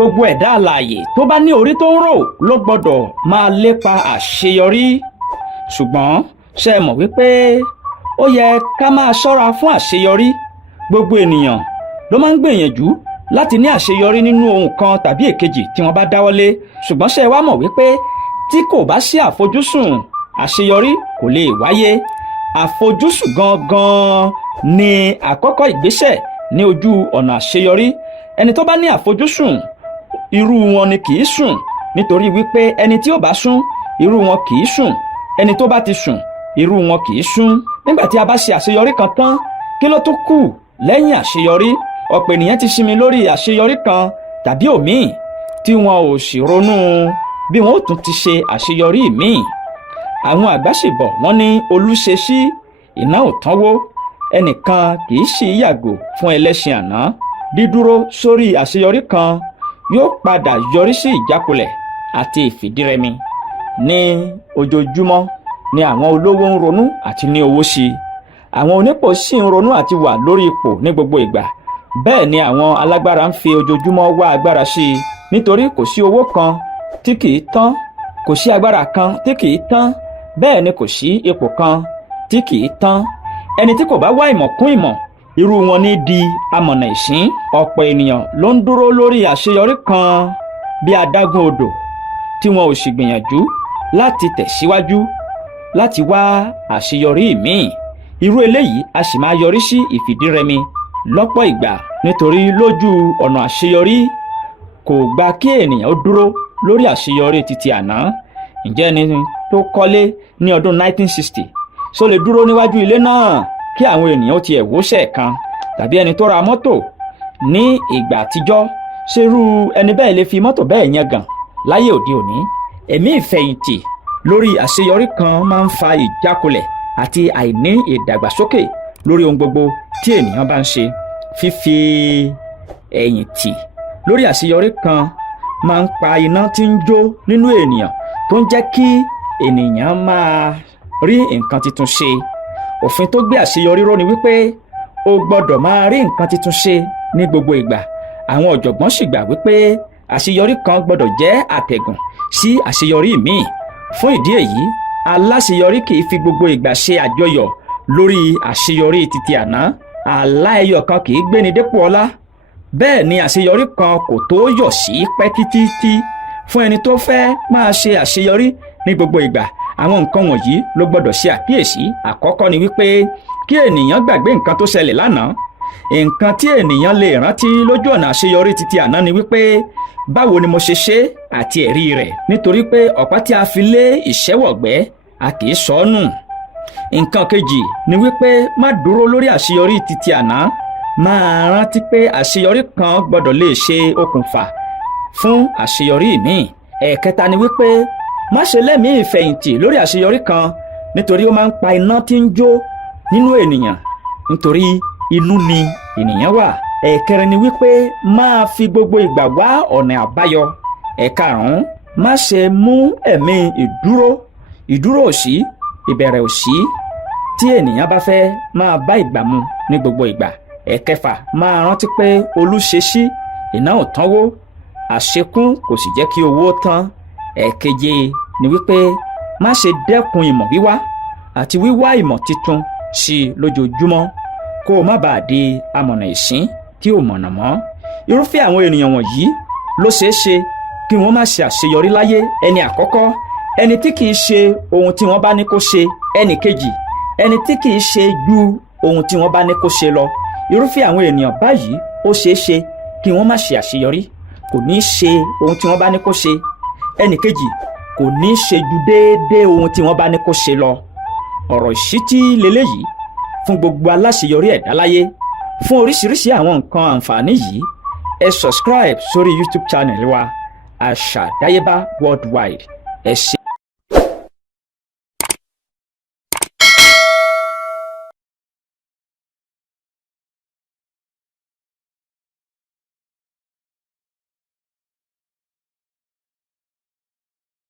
gbogbo ẹ̀dá alààyè tó bá ní orí tó ń rò ló gbọ́dọ̀ máa lépa àṣeyọrí. ṣùgbọ́n ṣé ẹ mọ̀ wípé ó yẹ ká máa ṣọ́ra fún àṣeyọrí. gbogbo ènìyàn ló máa ń gbìyànjú láti ní àṣeyọrí nínú ohun kan tàbí èkejì tí wọ́n bá dáwọ́lé. ṣùgbọ́n ṣé ẹ wá mọ̀ wípé tí kò bá sí àfojúsùn àṣeyọrí kò lè wáyé. àfojúsùn gangan ni àkọ́kọ́ ìgbésẹ̀ ní ojú ọ̀nà àṣeyọrí. ẹni tó bá ní àfojúsùn irú wọn ni kì í sùn, nítorí wípé ẹni tí ó bá sùn irú wọn kì í sùn, ẹni tó bá ti sùn irú wọn kì í sùn. nígbà tí a bá ṣe àṣeyọrí kan tán, kí ló tó kù lẹ́yìn àṣeyọrí? ọ̀pọ̀ ènìyàn ti sinmi lórí àṣeyọrí kan tàbí òmíì tí wọn ò sì ronú bí wọn ó tún ti ṣe àṣeyọrí míì. àwọn àgbà sì bọ̀ wọ́n ní olúṣesí iná ò tánwó, ẹnìkan kì í sì yàgò fún ẹlẹ́ṣin àná. dídúró sórí àṣeyọrí kan yóò padà yọrí sí ìjákulẹ̀ àti ìfìdírẹmi. ní ojoojúmọ́ ni àwọn olówó ń ronú àti ní owó sí i. àwọn onípò sì ń ronú àti wà lórí ipò ní gbogbo ìgbà. bẹ́ẹ̀ ni àwọn alágbára ń fi ojoojúmọ́ wá agbára sí i, nítorí kò sí owó kan tí kì í tán, kò sí agbára kan tí kì í tán, bẹ́ẹ̀ ni kò sí ipò kan tí kì í tán. ẹni tí kò bá wá ìmọ̀ kún ìmọ̀, irú wọn ní di amọ̀nà ìsín. ọ̀pọ̀ ènìyàn ló ń dúró lórí àṣeyọrí kan bí adágún odò tí wọn ò sì gbìyànjú láti tẹ̀síwájú láti wá àṣeyọrí míì. irú eléyìí a sì máa yọrí sí ìfìdírẹmi lọ́pọ̀ ìgbà, nítorí lójú ọ̀nà àṣeyọrí kò gba kí ènìyàn ó dúró lórí àṣeyọrí títí àná. ǹjẹ́ ẹni tó kọ́lé ní ọdún 1960 ṣó lè dúró níwájú ilé náà kí àwọn ènìyàn ó tiẹ̀ wóṣẹ̀ kan? tàbí ẹni tó ra mọ́tò ní ìgbà àtijọ́, ṣerú ẹni bẹ́ẹ̀ lè fi mọ́tò bẹ́ẹ̀ yangàn láyé òde òní? ẹ̀mí ìfẹ̀yìntì lórí àṣeyọrí kan máa ń fa ìjákulẹ̀ àti àìní ìdàgbàsókè lórí ohun gbogbo tí ènìyàn bá ń ṣe. fífi ẹ̀yìn tì lórí àṣeyọrí kan máa ń pa iná tí ń jó nínú ènìyàn tó ń jẹ́ kí ènìyàn máa rí nǹkan tuntun ṣe. òfin tó gbé àṣeyọrí ró ni wípé o gbọ́dọ̀ máa rí nǹkan tuntun ṣe ní gbogbo ìgbà. àwọn ọ̀jọ̀gbọ́n sì gbà wípé àṣeyọrí kan gbọ́dọ̀ jẹ́ àtẹ̀gùn sí àṣeyọrí míì. fún ìdí èyí, aláṣeyọrí kì í fi gbogbo ìgbà ṣe àjọyọ̀ lórí àṣeyọrí títí àná. àlá ẹyọ kan kì í gbéni dépò ọlá. bẹ́ẹ̀ ni àṣeyọrí kan kò tó yọ̀ sí pẹ́ títí. fún ẹni tó fẹ́ máa ṣe àṣeyọrí ní gbogbo ìgbà, àwọn nǹkan wọ̀nyí ló gbọ́dọ̀ ṣe àkíyèsí. àkọ́kọ́ ni wípé kí ènìyàn gbàgbé nǹkan tó ṣẹlẹ̀ lánàá. nǹkan tí ènìyàn lè rántí lójú ọ̀nà àṣeyọrí títí àná ni wípé báwo ni mo ṣe ṣe àti ẹ̀rí rẹ̀, nítorí pé ọ̀pá tí a fi lé ìṣẹ́wọ̀gbẹ́ a kì í sọ ọ́ nù. nǹkan kejì ni wípé má dúró lórí àṣeyọrí títí àná. máa rántí pé àṣeyọrí kan gbọ́dọ̀ lè ṣe okùnfà fún àṣeyọrí míì. ẹ̀kẹta ni wípé má ṣe lẹ́mìí ìfẹ̀yìntì lórí àṣeyọrí kan, nítorí ó máa ń pa iná tí ń jó nínú ènìyàn, nítorí inú ni ènìyàn wà. ẹ̀kẹrin ni wípé máa fi gbogbo ìgbà wá ọ̀nà àbáyọ. ẹ̀karùn-ún, má ṣe mú ẹ̀mí ìdúró òṣì, ìbẹ̀rẹ̀ òṣì tí ènìyàn bá fẹ́ máa bá ìgbà mu ní gbogbo ìgbà. ẹ̀kẹfà, máa rántí pé olúṣesí iná ò tánwó, àṣekún kò sì jẹ́ kí owó tán. ẹ̀keje ni wípé má ṣe dẹ́kun ìmọ̀ wíwá àti wíwá ìmọ̀ tuntun sí i lójoojúmọ́ kó o má bàa di amọ̀nà ìsín tí ò mọ̀nà mọ́. irúfẹ́ àwọn ènìyàn wọ̀nyí ló ṣeé ṣe kí wọ́n má ṣe àṣeyọrí láyé. ẹni àkọ́kọ́, ẹni tí kìí ṣe ohun tí wọ́n bá ní kó ṣe. ẹni kejì, ẹni tí kìí ṣe ju ohun tí wọ́n bá ní kó ṣe lọ. irúfẹ́ àwọn ènìyàn báyìí ó ṣeé ṣe kí wọ́n má ṣe àṣeyọrí. kò ní ṣe ohun tí wọ́n bá ní kó ṣe. ẹni kejì kò ní ṣe ju déédéé ohun tí wọ́n bá ní kó ṣe lọ. ọ̀rọ̀ ìṣítí leléyìí fún gbogbo aláṣeyọrí ẹ̀dá láyé. fún oríṣiríṣi àwọn nǹkan àǹfààní yìí, ẹ subscribe sórí YouTube channel wa Àṣàdáyébá Worldwide. ẹ ṣé.